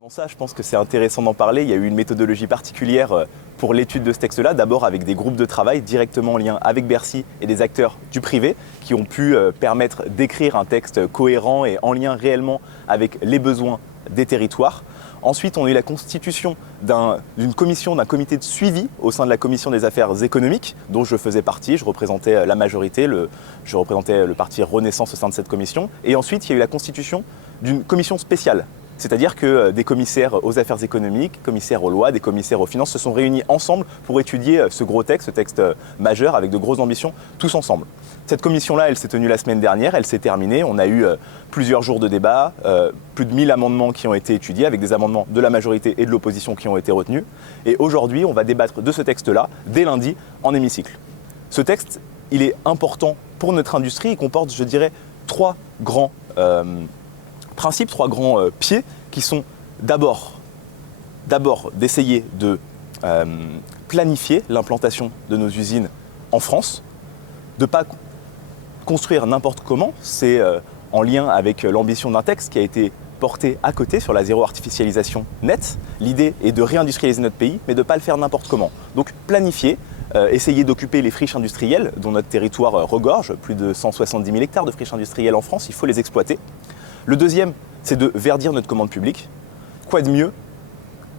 Bon, ça, je pense que c'est intéressant d'en parler. Il y a eu une méthodologie particulière pour l'étude de ce texte-là. D'abord avec des groupes de travail directement en lien avec Bercy et des acteurs du privé qui ont pu permettre d'écrire un texte cohérent et en lien réellement avec les besoins des territoires. Ensuite, on a eu la constitution d'une commission, d'un comité de suivi au sein de la commission des affaires économiques, dont je faisais partie. Je représentais la majorité, je représentais le parti Renaissance au sein de cette commission. Et ensuite, il y a eu la constitution d'une commission spéciale. C'est-à-dire que des commissaires aux affaires économiques, commissaires aux lois, des commissaires aux finances se sont réunis ensemble pour étudier ce gros texte, ce texte majeur avec de grosses ambitions, tous ensemble. Cette commission-là, elle s'est tenue la semaine dernière, elle s'est terminée. On a eu plusieurs jours de débat, plus de 1000 amendements qui ont été étudiés, avec des amendements de la majorité et de l'opposition qui ont été retenus. Et aujourd'hui, on va débattre de ce texte-là, dès lundi, en hémicycle. Ce texte, il est important pour notre industrie, il comporte, je dirais, trois grands principes, trois grands pieds qui sont d'abord d'essayer de planifier l'implantation de nos usines en France, de ne pas construire n'importe comment, c'est en lien avec l'ambition d'un texte qui a été porté à côté sur la zéro artificialisation nette. L'idée est de réindustrialiser notre pays, mais de ne pas le faire n'importe comment. Donc planifier, essayer d'occuper les friches industrielles dont notre territoire regorge, plus de 170 000 hectares de friches industrielles en France, il faut les exploiter. Le deuxième, c'est de verdir notre commande publique. Quoi de mieux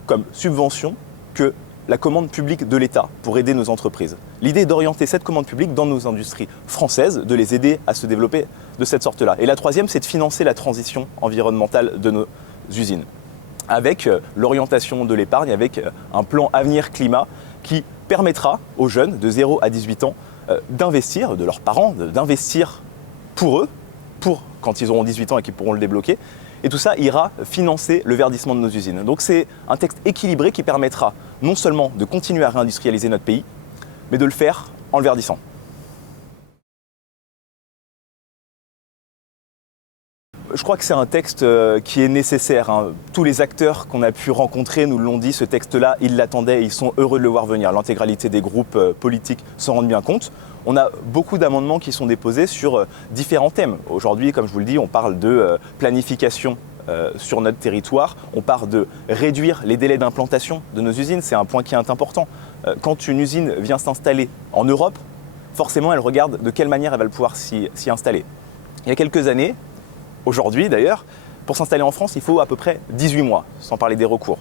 comme subvention que la commande publique de l'État pour aider nos entreprises. L'idée est d'orienter cette commande publique dans nos industries françaises, de les aider à se développer de cette sorte-là. Et la troisième, c'est de financer la transition environnementale de nos usines, avec l'orientation de l'épargne, avec un plan avenir climat qui permettra aux jeunes de 0 à 18 ans d'investir, de leurs parents, d'investir pour eux, pour quand ils auront 18 ans et qu'ils pourront le débloquer. Et tout ça ira financer le verdissement de nos usines. Donc c'est un texte équilibré qui permettra non seulement de continuer à réindustrialiser notre pays, mais de le faire en le verdissant. Je crois que c'est un texte qui est nécessaire. Tous les acteurs qu'on a pu rencontrer nous l'ont dit, ce texte-là, ils l'attendaient et ils sont heureux de le voir venir. L'intégralité des groupes politiques s'en rendent bien compte. On a beaucoup d'amendements qui sont déposés sur différents thèmes. Aujourd'hui, comme je vous le dis, on parle de planification sur notre territoire. On parle de réduire les délais d'implantation de nos usines. C'est un point qui est important. Quand une usine vient s'installer en Europe, forcément, elle regarde de quelle manière elle va pouvoir s'y installer. Il y a quelques années, aujourd'hui d'ailleurs, pour s'installer en France, il faut à peu près 18 mois, sans parler des recours.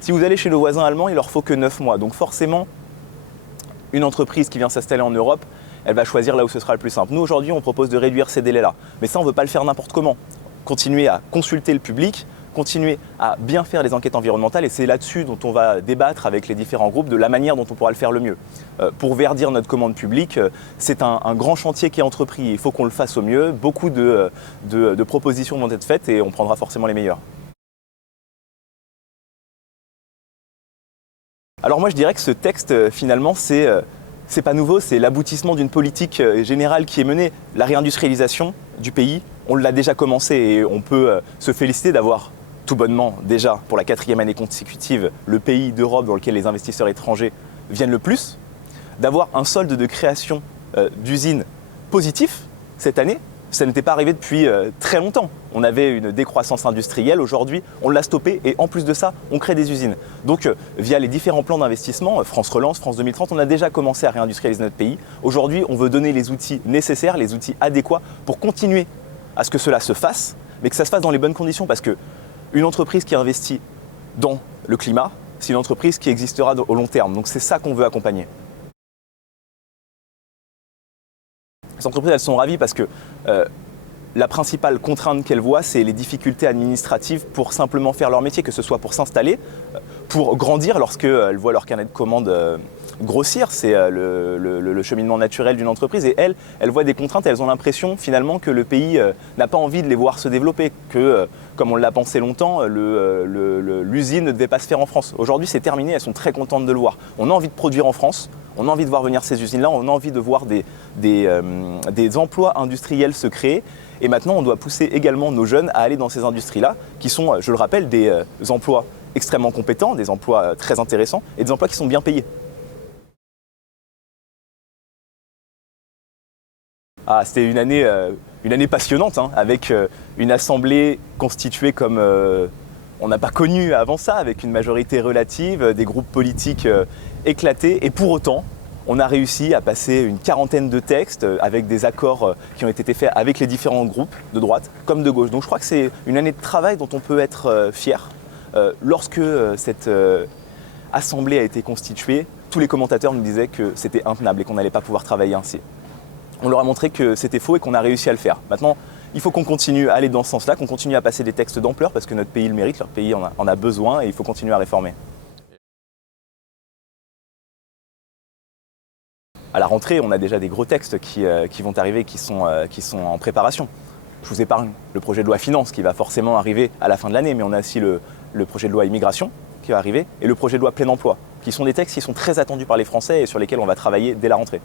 Si vous allez chez nos voisins allemands, il leur faut que 9 mois. Donc forcément, une entreprise qui vient s'installer en Europe, elle va choisir là où ce sera le plus simple. Nous, aujourd'hui, on propose de réduire ces délais-là. Mais ça, on ne veut pas le faire n'importe comment. Continuer à consulter le public, continuer à bien faire les enquêtes environnementales, et c'est là-dessus dont on va débattre avec les différents groupes de la manière dont on pourra le faire le mieux. Pour verdir notre commande publique, c'est un grand chantier qui est entrepris. Il faut qu'on le fasse au mieux. Beaucoup de propositions vont être faites et on prendra forcément les meilleures. Alors moi, je dirais que ce texte, finalement, c'est pas nouveau, c'est l'aboutissement d'une politique générale qui est menée. La réindustrialisation du pays, on l'a déjà commencé et on peut se féliciter d'avoir tout bonnement déjà pour la 4e année consécutive le pays d'Europe dans lequel les investisseurs étrangers viennent le plus, d'avoir un solde de création d'usines positif cette année. Ça n'était pas arrivé depuis très longtemps. On avait une décroissance industrielle, aujourd'hui on l'a stoppé et en plus de ça, on crée des usines. Donc via les différents plans d'investissement, France Relance, France 2030, on a déjà commencé à réindustrialiser notre pays. Aujourd'hui, on veut donner les outils nécessaires, les outils adéquats pour continuer à ce que cela se fasse, mais que ça se fasse dans les bonnes conditions parce qu'une entreprise qui investit dans le climat, c'est une entreprise qui existera au long terme. Donc c'est ça qu'on veut accompagner. Les entreprises, elles sont ravies parce que la principale contrainte qu'elles voient, c'est les difficultés administratives pour simplement faire leur métier, que ce soit pour s'installer, pour grandir lorsqu'elles voient leur carnet de commandes grossir. C'est le cheminement naturel d'une entreprise. Et elles voient des contraintes et elles ont l'impression finalement que le pays n'a pas envie de les voir se développer, que comme on l'a pensé longtemps, l'usine ne devait pas se faire en France. Aujourd'hui, c'est terminé, elles sont très contentes de le voir. On a envie de produire en France. On a envie de voir venir ces usines-là, on a envie de voir des emplois industriels se créer. Et maintenant, on doit pousser également nos jeunes à aller dans ces industries-là, qui sont, je le rappelle, des emplois extrêmement compétents, des emplois très intéressants et des emplois qui sont bien payés. C'était une année passionnante, avec une assemblée constituée comme On n'a pas connu avant ça, avec une majorité relative, des groupes politiques éclatés, et pour autant, on a réussi à passer une quarantaine de textes avec des accords qui ont été faits avec les différents groupes de droite comme de gauche. Donc je crois que c'est une année de travail dont on peut être fier. Lorsque cette assemblée a été constituée, tous les commentateurs nous disaient que c'était intenable et qu'on n'allait pas pouvoir travailler ainsi. On leur a montré que c'était faux et qu'on a réussi à le faire. Maintenant, il faut qu'on continue à aller dans ce sens-là, qu'on continue à passer des textes d'ampleur parce que notre pays le mérite, leur pays en a besoin et il faut continuer à réformer. À la rentrée, on a déjà des gros textes qui vont arriver, qui sont en préparation. Je vous épargne le projet de loi Finances qui va forcément arriver à la fin de l'année, mais on a aussi le projet de loi Immigration qui va arriver et le projet de loi Plein Emploi, qui sont des textes qui sont très attendus par les Français et sur lesquels on va travailler dès la rentrée.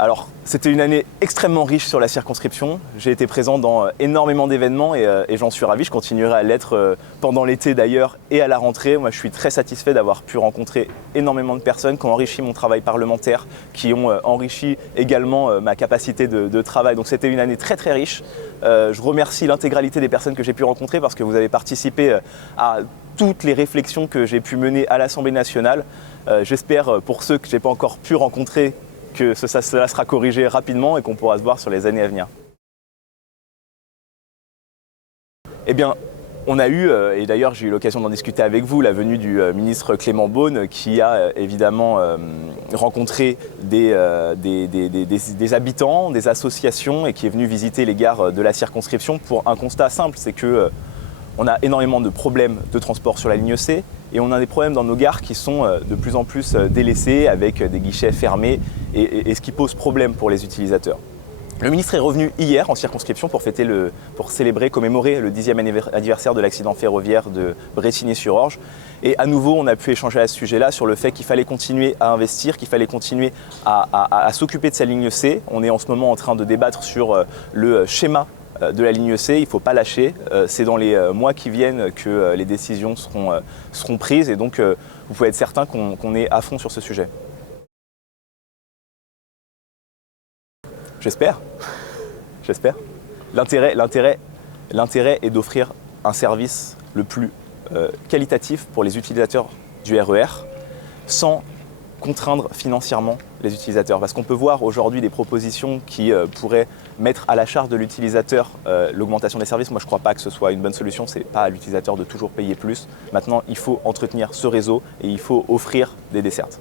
Alors, c'était une année extrêmement riche sur la circonscription. J'ai été présent dans énormément d'événements et j'en suis ravi. Je continuerai à l'être pendant l'été d'ailleurs et à la rentrée. Moi, je suis très satisfait d'avoir pu rencontrer énormément de personnes qui ont enrichi mon travail parlementaire, qui ont enrichi également ma capacité de travail. Donc, c'était une année très très riche. Je remercie l'intégralité des personnes que j'ai pu rencontrer parce que vous avez participé à toutes les réflexions que j'ai pu mener à l'Assemblée nationale. J'espère pour ceux que je n'ai pas encore pu rencontrer que cela sera corrigé rapidement et qu'on pourra se voir sur les années à venir. Eh bien, on a eu, et d'ailleurs j'ai eu l'occasion d'en discuter avec vous, la venue du ministre Clément Beaune qui a évidemment rencontré des habitants, des associations et qui est venu visiter les gares de la circonscription pour un constat simple, c'est que on a énormément de problèmes de transport sur la ligne C et on a des problèmes dans nos gares qui sont de plus en plus délaissées avec des guichets fermés et ce qui pose problème pour les utilisateurs. Le ministre est revenu hier en circonscription pour célébrer, commémorer le 10e anniversaire de l'accident ferroviaire de Brétigny-sur-Orge. Et à nouveau, on a pu échanger à ce sujet-là sur le fait qu'il fallait continuer à investir, qu'il fallait continuer à s'occuper de sa ligne C. On est en ce moment en train de débattre sur le schéma de la ligne C, il ne faut pas lâcher. C'est dans les mois qui viennent que les décisions seront prises et donc vous pouvez être certain qu'on est à fond sur ce sujet. J'espère. L'intérêt est d'offrir un service le plus qualitatif pour les utilisateurs du RER sans contraindre financièrement les utilisateurs. Parce qu'on peut voir aujourd'hui des propositions qui pourraient mettre à la charge de l'utilisateur l'augmentation des services. Moi, je ne crois pas que ce soit une bonne solution. Ce n'est pas à l'utilisateur de toujours payer plus. Maintenant, il faut entretenir ce réseau et il faut offrir des dessertes.